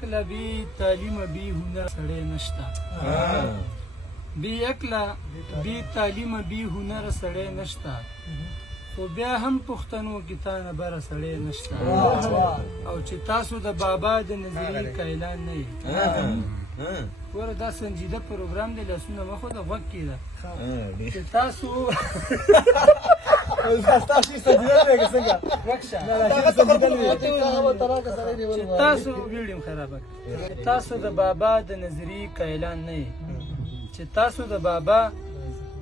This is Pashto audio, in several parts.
عقل بی تعلیم بی هنر سړی نشته بی عقل بی تعلیم بی هنر سړی نشته خو بیا هم پښتنو کې تا نه بره سړی نشته او چې تاسو د بابا د نظریې قایلان نه یې ګوره دا سنجیده پروګرام دی لاسونه مه خو د غوږ کېږده چې تاسو چې تاسو ویډیو خرابه چې تاسو د بابا د نظریې قایلان نه یې چې تاسو د بابا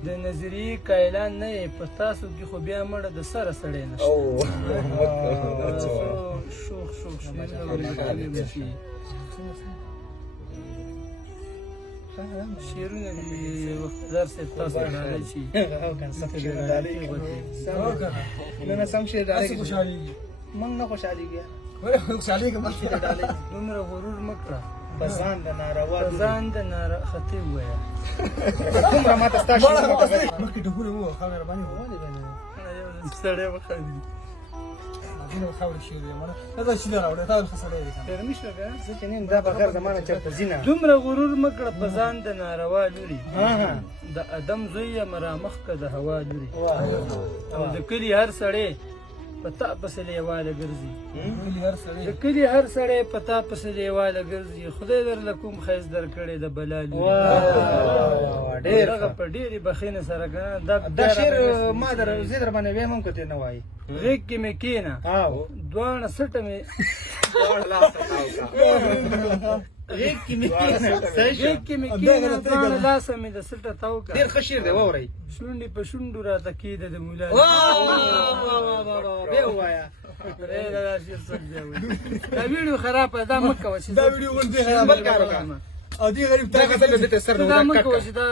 د نظریې قایلان نه یې په تاسو کې خو بیا مړه د سره سړی نشته شوخ شیرونه دي وختدار صاحب تاسو ډالۍ شي نه سم شي ډالۍ موږ نه خوشحالېږي دومره غرور مه کړه په ځان د ناروا ځان د خطي ووایه دومره ماته ستا مخکې ډهوره مو خاوره باندې سړی وخاندي دومره غرور مه کړه په ځان د ناروا لوري د ادم زوی یم رامخ که د هوا لوري او د کلي هر سړی په تا پسې لیواله ګرځي د کلي هر سړی په تا پسې لیواله ګرځي خدای درله کوم ښایست درکړی د بلا لوري هغه په ډېرې بخښنې سره که نه دا شعر ما زه در باندې ویم هم که ته نه وایي غېږ کې مې کښېنه دواړه سټه مې غېږ کې مې کښېنه غېږ کې مې کښېنه دواړه لاسه مې د سټه تاو کړه ډېر ښه شعر دی واورئ شونډې په شونډو راته کېده د ملا بیا ووایه پرېږده دا شعر څوک بیا وایي دا ویډیو خرابه دا مه کوه چې دا ویډیو ولې خرابه بل کار وکړه او دې غریب دا غزل دې ته سر دا مه کوه چې دا